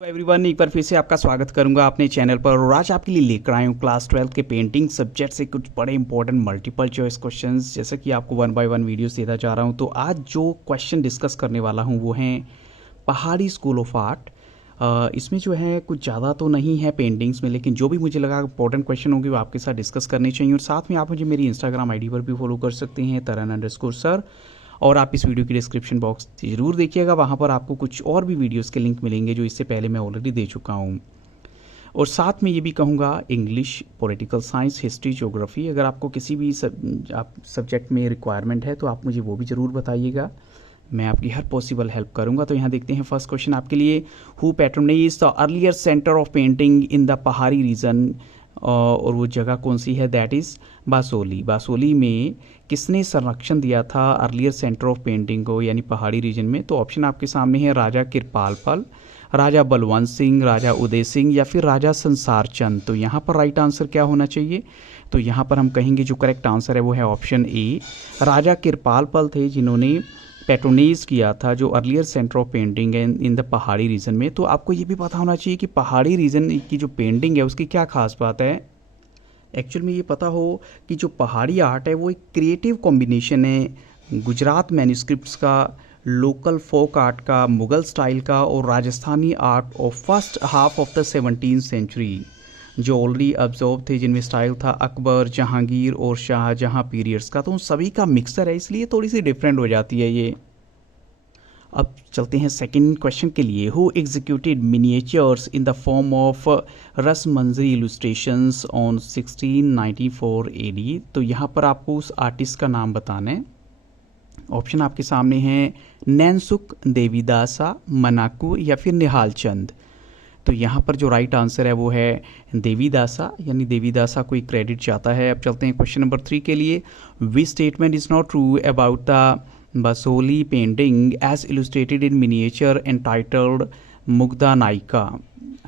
तो एवरीवन, एक बार फिर से आपका स्वागत करूंगा अपने चैनल पर। और आज आपके लिए लेकर आया हूँ क्लास 12 के पेंटिंग सब्जेक्ट से कुछ बड़े इंपॉर्टेंट मल्टीपल चॉइस क्वेश्चंस। जैसा कि आपको वन बाय वन वीडियोस देता जा रहा हूँ, तो आज जो क्वेश्चन डिस्कस करने वाला हूँ वो हैं पहाड़ी स्कूल ऑफ आर्ट। इसमें जो है कुछ ज़्यादा तो नहीं है पेंटिंग्स में, लेकिन जो भी मुझे लगा इंपॉर्टेंट क्वेश्चन होंगे वो आपके साथ डिस्कस करने चाहिए। और साथ में आप मुझे मेरी इंस्टाग्राम आईडी पर भी फॉलो कर सकते हैं, तरन_सर। और आप इस वीडियो की डिस्क्रिप्शन बॉक्स ज़रूर देखिएगा, वहाँ पर आपको कुछ और भी वीडियोस के लिंक मिलेंगे जो इससे पहले मैं ऑलरेडी दे चुका हूँ। और साथ में ये भी कहूँगा, English, political science, history, geography, अगर आपको किसी भी सब्जेक्ट में रिक्वायरमेंट है तो आप मुझे वो भी ज़रूर बताइएगा, मैं आपकी हर पॉसिबल हेल्प करूंगा। तो यहाँ देखते हैं फर्स्ट क्वेश्चन आपके लिए, who patronized the earlier centre of painting in the Pahari region. और वो जगह कौन सी है? That is बासोली। बासोली में किसने संरक्षण दिया था अर्लियर सेंटर ऑफ पेंटिंग को, यानी पहाड़ी रीजन में? तो ऑप्शन आपके सामने है, राजा कृपाल पाल, राजा बलवंत सिंह, राजा उदय सिंह या फिर राजा संसार चंद। तो यहाँ पर राइट आंसर क्या होना चाहिए? तो यहाँ पर हम कहेंगे जो करेक्ट आंसर है वो है ऑप्शन ए, राजा कृपाल पाल थे जिन्होंने पैट्रोनाइज किया था जो अर्लियर सेंटर ऑफ पेंटिंग है इन द पहाड़ी रीजन में। तो आपको ये भी पता होना चाहिए कि पहाड़ी रीजन की जो पेंटिंग है उसकी क्या खास बात है। एक्चुअल में ये पता हो कि जो पहाड़ी आर्ट है वो एक क्रिएटिव कॉम्बिनेशन है गुजरात मैन्यूस्क्रिप्ट्स का, लोकल फोक आर्ट का, मुगल स्टाइल का और Rajasthani art of first half of the 17th century जो ऑलरेडी ऑब्जर्व थे, जिनमें स्टाइल था अकबर, जहांगीर और शाहजहां पीरियड्स का। तो उन सभी का मिक्सर है, इसलिए थोड़ी सी डिफरेंट हो जाती है ये। अब चलते हैं सेकंड क्वेश्चन के लिए, who executed miniatures in the form of Rasamanjari illustrations on 1694 AD. तो यहाँ पर आपको उस आर्टिस्ट का नाम बताना है। ऑप्शन आपके सामने हैं, नैनसुख देवीदासा, मनाकू या फिर निहाल चंद। तो यहाँ पर जो राइट आंसर है वो है देवीदासा, यानी देवीदासा को एक क्रेडिट जाता है। अब चलते हैं क्वेश्चन नंबर 3 के लिए, which statement is not true about the Basohli painting as illustrated in miniature entitled Mugdha Nayika,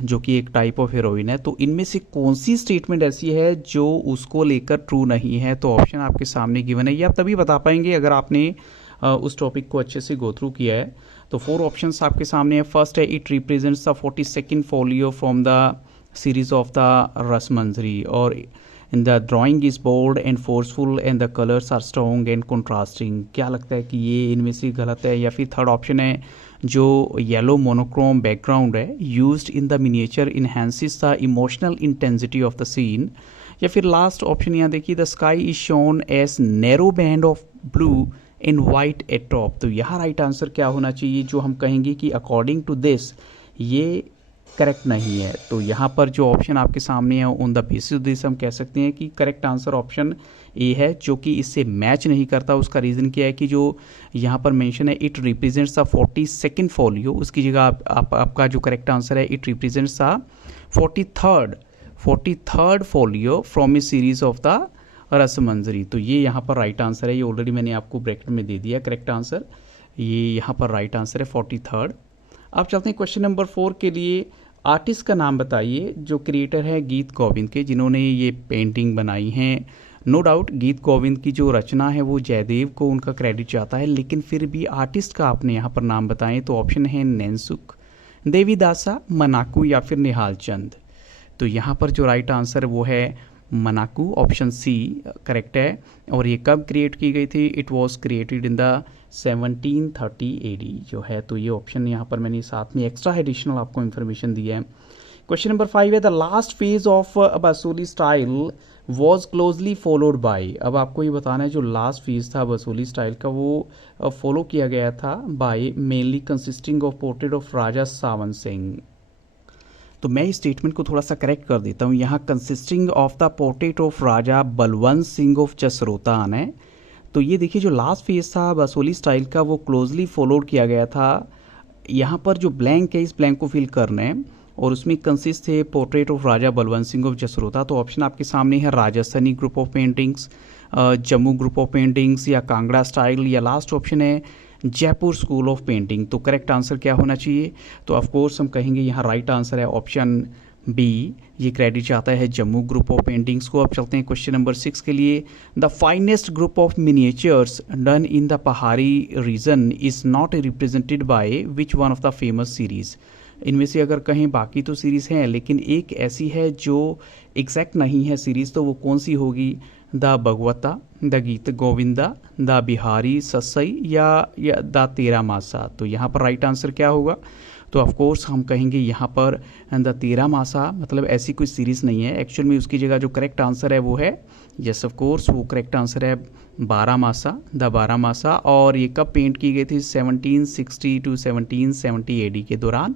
जो कि एक टाइप ऑफ हीरोइन है। तो इनमें से कौन सी स्टेटमेंट ऐसी है जो उसको लेकर ट्रू नहीं है? तो ऑप्शन आपके सामने गिवन है, ये आप तभी बता पाएंगे अगर आपने उस टॉपिक को अच्छे से गो थ्रू किया है। तो 4 ऑप्शंस आपके सामने है। फर्स्ट है, it represents the 42nd folio from the series of the Rasamanjari, और in the drawing is bold and forceful and the colours are strong and contrasting. क्या लगता है कि ये इनमें से गलत है? या फिर थर्ड ऑप्शन है, जो येलो मोनोक्रोम बैकग्राउंड है used in the miniature enhances the emotional intensity of the scene. या फिर लास्ट ऑप्शन यहाँ देखिए, the sky is shown as narrow band of blue in white at top. तो यहाँ right answer क्या होना चाहिए, जो हम कहेंगे कि अकॉर्डिंग टू दिस ये करेक्ट नहीं है। तो यहाँ पर जो ऑप्शन आपके सामने है on the basis of this हम कह सकते हैं कि करेक्ट आंसर ऑप्शन ए है, जो कि इससे मैच नहीं करता। उसका रीज़न क्या है कि जो यहाँ पर मेंशन है, it represents the 42nd folio, उसकी जगह आपका जो करेक्ट आंसर है, it represents the 43rd folio from a series of the Rasamanjari. तो ये यहाँ पर राइट आंसर है, ये ऑलरेडी मैंने आपको ब्रैकेट में दे दिया करेक्ट आंसर, ये यहाँ पर राइट आंसर है 43rd। अब चलते हैं क्वेश्चन नंबर 4 के लिए, आर्टिस्ट का नाम बताइए जो क्रिएटर है गीत गोविंद के, जिन्होंने ये पेंटिंग बनाई हैं। नो डाउट गीत गोविंद की जो रचना है वो जयदेव को उनका क्रेडिट जाता है, लेकिन फिर भी आर्टिस्ट का आपने यहाँ पर नाम बताएं। तो ऑप्शन है, नैनसुख देवीदासा, मनाकू या फिर निहाल चंद। तो यहाँ पर जो राइट आंसर वो है मनाकू, ऑप्शन सी करेक्ट है। और ये कब क्रिएट की गई थी? It was created in the 1730 AD जो है। तो ये ऑप्शन यहाँ पर मैंने साथ में एक्स्ट्रा एडिशनल आपको इन्फॉर्मेशन दी है। क्वेश्चन नंबर 5 है, the last phase of Basohli style was closely followed by. अब आपको ये बताना है जो लास्ट फेज था बासोली स्टाइल का वो फॉलो किया गया था by mainly consisting of portrait of Raja Sawan Singh. तो मैं इस स्टेटमेंट को थोड़ा सा करेक्ट कर देता हूँ, यहाँ consisting of the portrait of Raja Balwant Singh of Jasrota आना है। तो ये देखिए जो लास्ट फेज था बासोली स्टाइल का वो क्लोजली फॉलोड किया गया था। यहाँ पर जो ब्लैंक है इस ब्लैंक को फिल करना है, और उसमें कंसिस्ट थे portrait of Raja Balwant Singh of Jasrota. तो ऑप्शन आपके सामने है, Rajasthani group of paintings, Jammu group of paintings या कांगड़ा स्टाइल, या लास्ट ऑप्शन है जयपुर स्कूल ऑफ पेंटिंग। तो करेक्ट आंसर क्या होना चाहिए? तो ऑफकोर्स हम कहेंगे यहाँ राइट आंसर है ऑप्शन बी, ये क्रेडिट जाता है जम्मू ग्रुप ऑफ पेंटिंग्स को। अब चलते हैं क्वेश्चन नंबर 6 के लिए, the finest group of miniatures done in the Pahari region is not represented by which one of the famous series. इनमें से अगर कहें बाकी तो सीरीज़ हैं, लेकिन एक ऐसी है जो एग्जैक्ट नहीं है सीरीज़, तो वो कौन सी होगी? द भगवता, द गीत गोविंदा, द बिहारी ससई या द तेरा मासा। तो यहाँ पर राइट आंसर क्या होगा? तो ऑफ कोर्स हम कहेंगे यहाँ पर द तेरा मासा, मतलब ऐसी कोई सीरीज़ नहीं है। एक्चुअल में उसकी जगह जो करेक्ट आंसर है वो है, यस ऑफ कोर्स वो करेक्ट आंसर है बारह मासा, द बारह मासा। और ये कब पेंट की गई थी? 1760 टू 1770 AD के दौरान।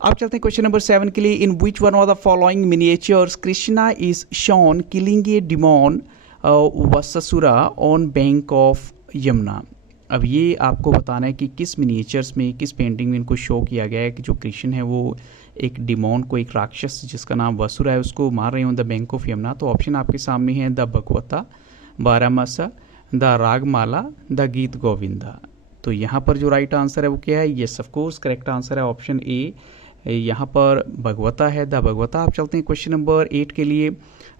अब चलते हैं क्वेश्चन नंबर 7 के लिए। In which one of the following miniatures Krishna is shown killing a demon Vatsasura on bank of Yamuna. अब ये आपको बताना है कि किस मिनिएचर्स में, किस पेंटिंग में इनको शो किया गया है कि जो कृष्ण है वो एक डिमोन को, एक राक्षस जिसका नाम वसुरा है, उसको मार रहे हैं द बैंक ऑफ यमुना। तो ऑप्शन आपके सामने है द भगवता, बारामासा, द रागमाला, द गीत गोविंदा। तो यहाँ पर जो राइट आंसर है वो क्या है? Yes of course correct answer है ऑप्शन ए, यहाँ पर भगवता है, द भगवता। आप चलते हैं क्वेश्चन नंबर 8 के लिए।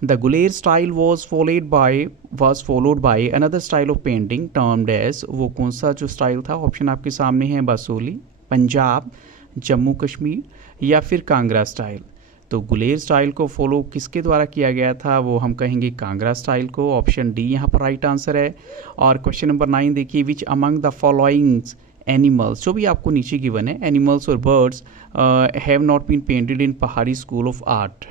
The Guler style was followed by another style of painting termed as, वो कौन सा जो स्टाइल था? ऑप्शन आपके सामने है बसोली, पंजाब, जम्मू कश्मीर या फिर कांगड़ा स्टाइल। तो गुलेर स्टाइल को फॉलो किसके द्वारा किया गया था? वो हम कहेंगे कांगड़ा स्टाइल को। ऑप्शन डी यहाँ पर राइट आंसर है। और क्वेश्चन नंबर 9 देखिए। Which among the followings animals, जो भी आपको नीचे गिवन है, एनिमल्स और birds have not been painted in Pahari school of art.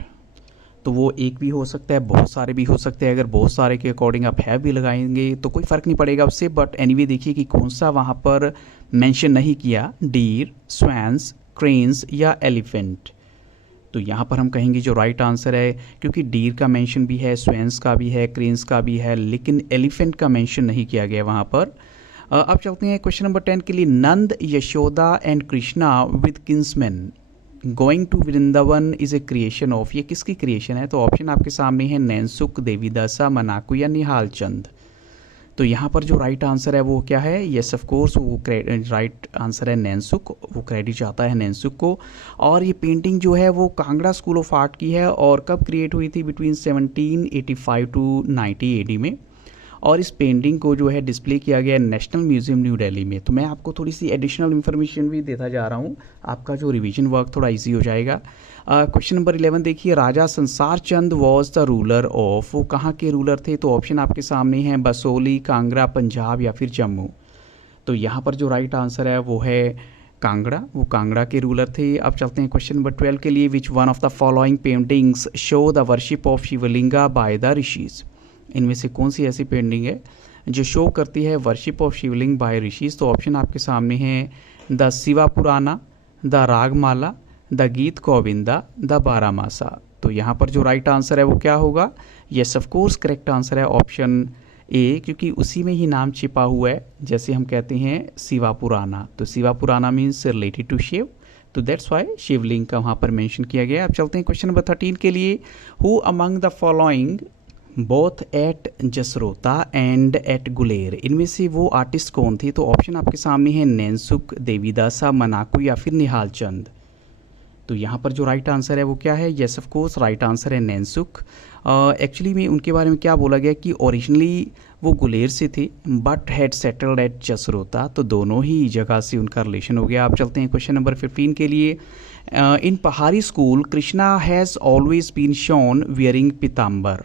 तो वो एक भी हो सकता है, बहुत सारे भी हो सकते हैं। अगर बहुत सारे के अकॉर्डिंग आप हैव भी लगाएंगे तो कोई फ़र्क नहीं पड़ेगा उससे, बट एनीवे देखिए कि कौन सा वहाँ पर मेंशन नहीं किया, डीर, स्वैंस, क्रेन्स या एलिफेंट। तो यहाँ पर हम कहेंगे जो राइट आंसर है, क्योंकि डीर का मेंशन भी है, स्वैंस का भी है, क्रेन्स का भी है, लेकिन एलिफेंट का मेंशन नहीं किया गया वहाँ पर। अब चलते हैं क्वेश्चन नंबर 10 के लिए। Nand, Yashoda and Krishna with kinsman going to Vrindavan is a creation of, ये किसकी क्रिएशन है? तो ऑप्शन आपके सामने है नैनसुख, देवीदासा, मनाकू या निहाल चंद। तो यहाँ पर जो राइट आंसर है वो क्या है? यस ऑफ कोर्स वो राइट आंसर है नैनसुख, वो क्रेडिट जाता है नैनसुख को। और ये पेंटिंग जो है वो कांगड़ा स्कूल ऑफ आर्ट की है और कब क्रिएट हुई थी? बिटवीन 1785 टू 90 AD में। और इस पेंटिंग को जो है डिस्प्ले किया गया है नेशनल म्यूजियम न्यू दिल्ली में। तो मैं आपको थोड़ी सी एडिशनल इन्फॉर्मेशन भी देता जा रहा हूँ, आपका जो रिवीजन वर्क थोड़ा इजी हो जाएगा। क्वेश्चन नंबर 11 देखिए। राजा संसार चंद वॉज द रूलर ऑफ, वो कहाँ के रूलर थे? तो ऑप्शन आपके सामने हैं बसोली, कांगड़ा, पंजाब या फिर जम्मू। तो यहाँ पर जो राइट आंसर है वो है कांगड़ा, वो कांगड़ा के रूलर थे। अब चलते हैं क्वेश्चन नंबर 12 के लिए। विच one of the following paintings show the worship of Shivalinga by the rishis, इनमें से कौन सी ऐसी पेंटिंग है जो शो करती है worship of Shivling by rishis? तो ऑप्शन आपके सामने हैं द शिवा पुराना, द रागमाला, द गीत गोविंदा, द बारामासा। तो यहाँ पर जो राइट आंसर है वो क्या होगा? Yes of course correct answer है ऑप्शन ए, क्योंकि उसी में ही नाम छिपा हुआ है। जैसे हम कहते हैं शिवा पुराना, तो शिवा पुराना मीन्स रिलेटेड टू शिव, तो दैट्स वाई शिवलिंग का वहाँ पर मेंशन किया गया। अब चलते हैं क्वेश्चन नंबर 13 के लिए। Who among the following both at Jasrota and at Guler, इनमें से वो आर्टिस्ट कौन थे? तो ऑप्शन आपके सामने है नैनसुख, देवीदासा, मनाकू या फिर निहाल चंद। तो यहाँ पर जो राइट आंसर है वो क्या है? Yes of course right answer है नैनसुख। एक्चुअली में उनके बारे में क्या बोला गया कि ओरिजिनली वो गुलेर से थे बट हैड सेटल्ड एट जसरोता, तो दोनों ही जगह से उनका रिलेशन हो गया। आप चलते हैं क्वेश्चन नंबर 15 के लिए। In Pahari school Krishna has always been shown wearing pitambar,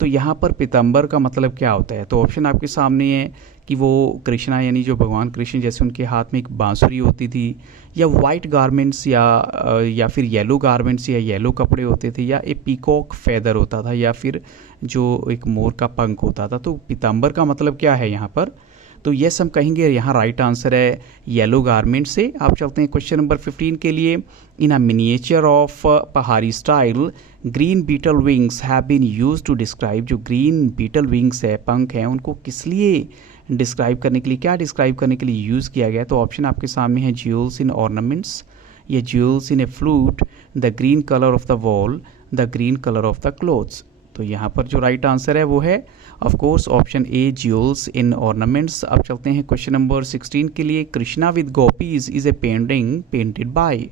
तो यहाँ पर पीताम्बर का मतलब क्या होता है? तो ऑप्शन आपके सामने है कि वो कृष्णा यानी जो भगवान कृष्ण, जैसे उनके हाथ में एक बांसुरी होती थी, या वाइट गारमेंट्स या फिर येलो गारमेंट्स या येलो कपड़े होते थे, या एक पीकॉक फेदर होता था, या फिर जो एक मोर का पंख होता था। तो पीताम्बर का मतलब क्या है यहाँ पर? तो यस हम कहेंगे यहाँ राइट आंसर है येलो गारमेंट से। आप चलते हैं क्वेश्चन नंबर 15 के लिए। In a miniature of Pahari style green beetle wings have been used to describe, जो ग्रीन बीटल विंग्स है, पंख हैं, उनको किस लिए डिस्क्राइब करने के लिए, क्या डिस्क्राइब करने के लिए यूज़ किया गया? तो ऑप्शन आपके सामने है ज्यूल्स इन ऑर्नामेंट्स, या Jules in a flute, the green colour of the wall, the green colour of the clothes. तो यहाँ पर जो राइट आंसर है वो है of course option A, Jules in ornaments. अब चलते हैं क्वेश्चन नंबर 16 के लिए। Krishna with gopis is a painting painted bye,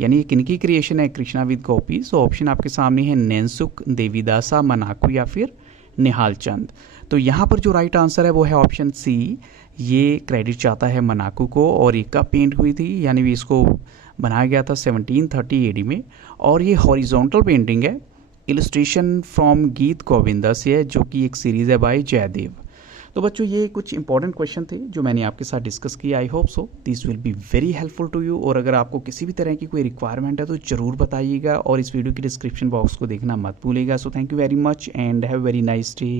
यानी किनकी क्रिएशन है कृष्णा विद गोपीज? तो ऑप्शन आपके सामने है नैनसुख, देवीदासा, मनाकू या फिर निहाल चंद। तो यहाँ पर जो राइट आंसर है वो है ऑप्शन सी, ये क्रेडिट चाहता है मनाकू को। और ये कब पेंट हुई थी, यानी भी इसको बनाया गया था 1730 एडी में, और ये हॉरिजॉन्टल पेंटिंग है, इलस्ट्रेशन फ्रॉम गीत गोविंदा से है, जो कि एक सीरीज़ है बाय जयदेव। तो बच्चों ये कुछ इंपॉर्टेंट क्वेश्चन थे जो मैंने आपके साथ डिस्कस किया। I hope so this will be very helpful to you, और अगर आपको किसी भी तरह की कोई रिक्वायरमेंट है तो ज़रूर बताइएगा, और इस वीडियो की डिस्क्रिप्शन बॉक्स को देखना मत भूलिएगा। So thank you very much and have very nice day.